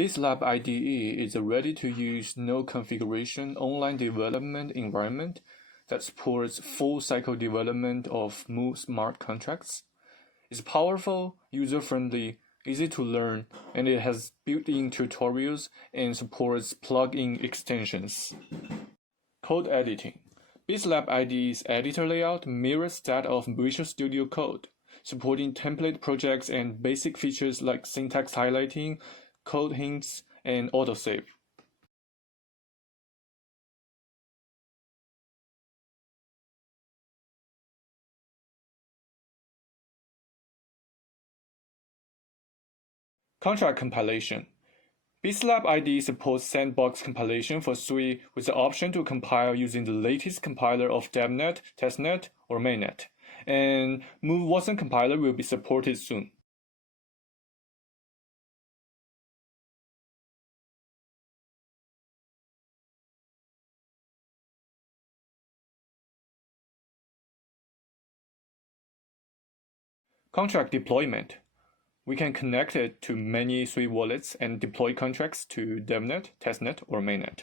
BitsLab IDE is a ready-to-use, no-configuration online development environment that supports full-cycle development of smart contracts. It's powerful, user-friendly, easy to learn, and it has built-in tutorials and supports plug-in extensions. Code editing. BitsLab IDE's editor layout mirrors that of Visual Studio Code, supporting template projects and basic features like syntax highlighting, code hints, and autosave. Contract compilation. BitsLab IDE supports sandbox compilation for Sui with the option to compile using the latest compiler of DevNet, TestNet, or mainnet, and Move Watson compiler will be supported soon. Contract deployment. We can connect it to many Sui wallets and deploy contracts to DevNet, TestNet, or mainnet.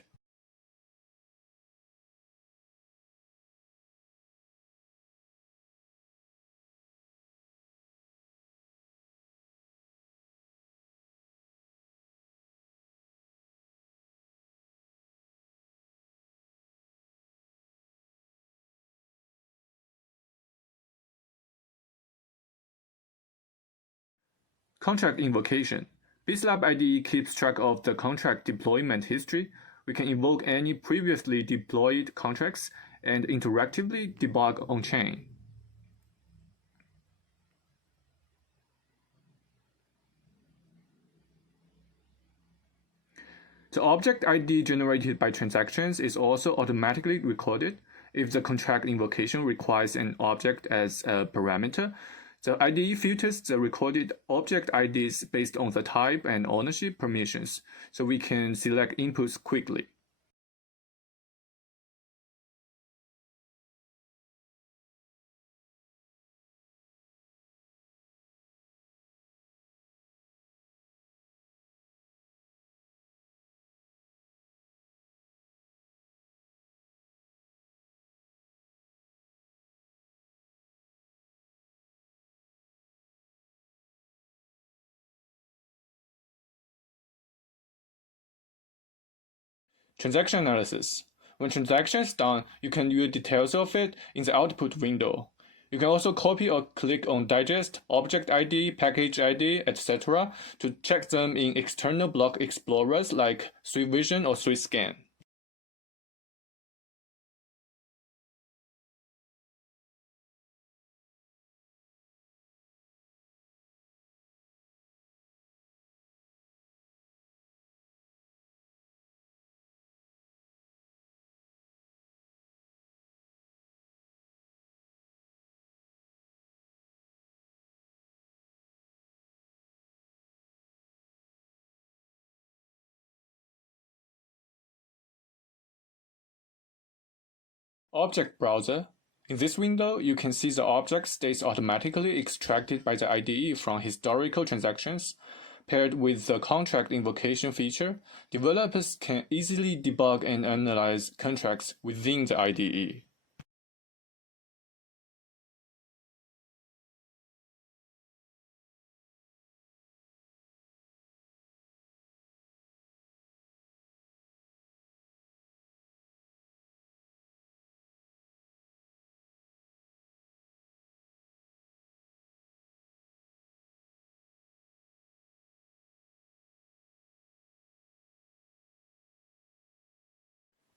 Contract invocation. BitsLab IDE keeps track of the contract deployment history. We can invoke any previously deployed contracts and interactively debug on-chain. The object ID generated by transactions is also automatically recorded. If the contract invocation requires an object as a parameter, the IDE filters the recorded object IDs based on the type and ownership permissions, so we can select inputs quickly. Transaction analysis. When transaction is done, you can view details of it in the output window. You can also copy or click on digest, object ID, package ID, etc. to check them in external block explorers like SuiVision or SuiScan. Object Browser. In this window, you can see the object states automatically extracted by the IDE from historical transactions. Paired with the contract invocation feature, developers can easily debug and analyze contracts within the IDE.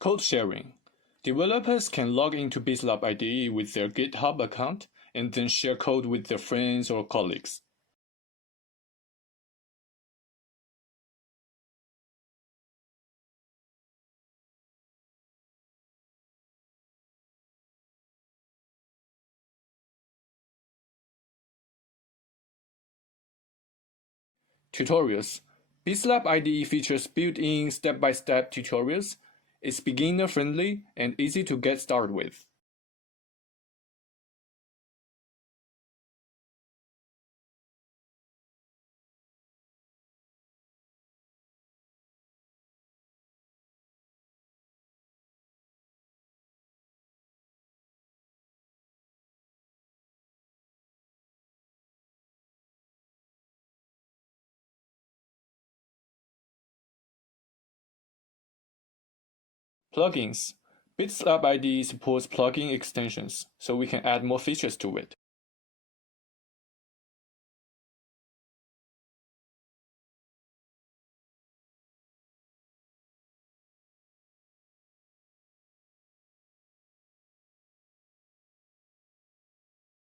Code sharing. Developers can log into BitsLab IDE with their GitHub account and then share code with their friends or colleagues. Tutorials. BitsLab IDE features built-in step-by-step tutorials. It's beginner-friendly and easy to get started with. Plugins. BitsLab IDE supports plugin extensions, so we can add more features to it.